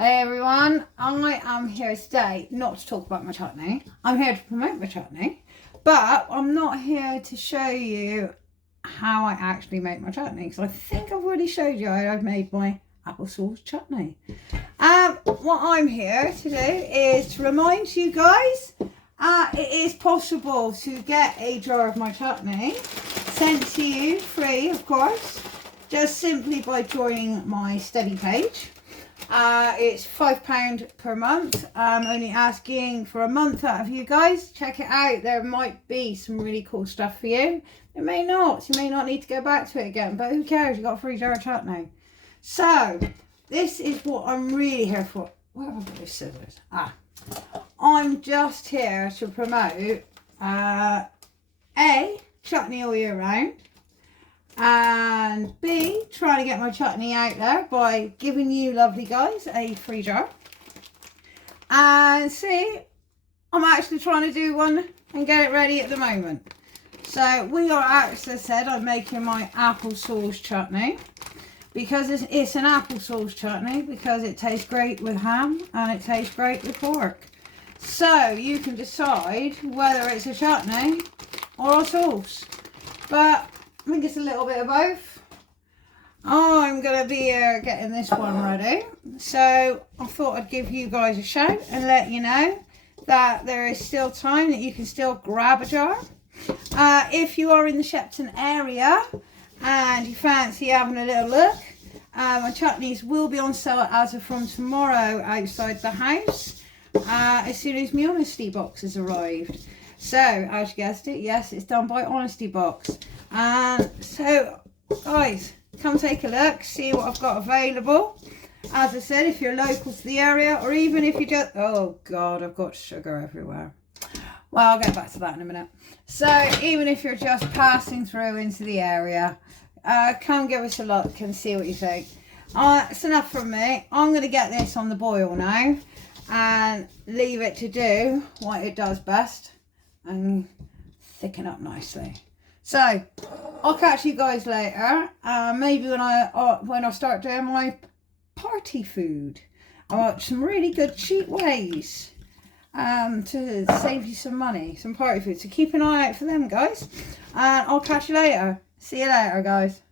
Hey everyone, I am here today not to talk about my chutney. I'm here to promote my chutney, but I'm not here to show you how I actually make my chutney because I think I've already showed you how I've made my applesauce chutney. What I'm here to do is to remind you guys it is possible to get a jar of my chutney sent to you free, of course, just simply by joining my Steady page. It's £5 per month. I'm only asking for a month out of you guys. Check it out. There might be some really cool stuff for you. It may not. You may not need to go back to it again, but who cares? You got a free jar of chutney. So this is what I'm really here for. Where have I got those scissors? I'm just here to promote A, chutney all year round, and B, trying to get my chutney out there by giving you lovely guys a free jar, and C, I'm actually trying to do one and get it ready at the moment. So we are, as I said, I'm making my applesauce chutney because it's an applesauce chutney because it tastes great with ham and it tastes great with pork. So you can decide whether it's a chutney or a sauce, but I think it's a little bit of both. I'm going to be getting this one ready. So I thought I'd give you guys a shout and let you know that there is still time that you can still grab a jar. If you are in the Shepton area and you fancy having a little look, my chutneys will be on sale as of from tomorrow outside the house as soon as my Honesty box has arrived. So, as you guessed it, yes, it's done by Honesty Box. So, guys, come take a look, see what I've got available. As I said, if you're local to the area, or even if you just... Oh, God, I've got sugar everywhere. Well, I'll get back to that in a minute. So, even if you're just passing through into the area, come give us a look and see what you think. It's enough from me. I'm going to get this on the boil now and leave it to do what it does best and thicken up nicely. So I'll catch you guys later. Maybe when I start doing my party food. I want some really good cheap ways to save you some money, some party food. So keep an eye out for them, guys. And I'll catch you later. See you later, guys.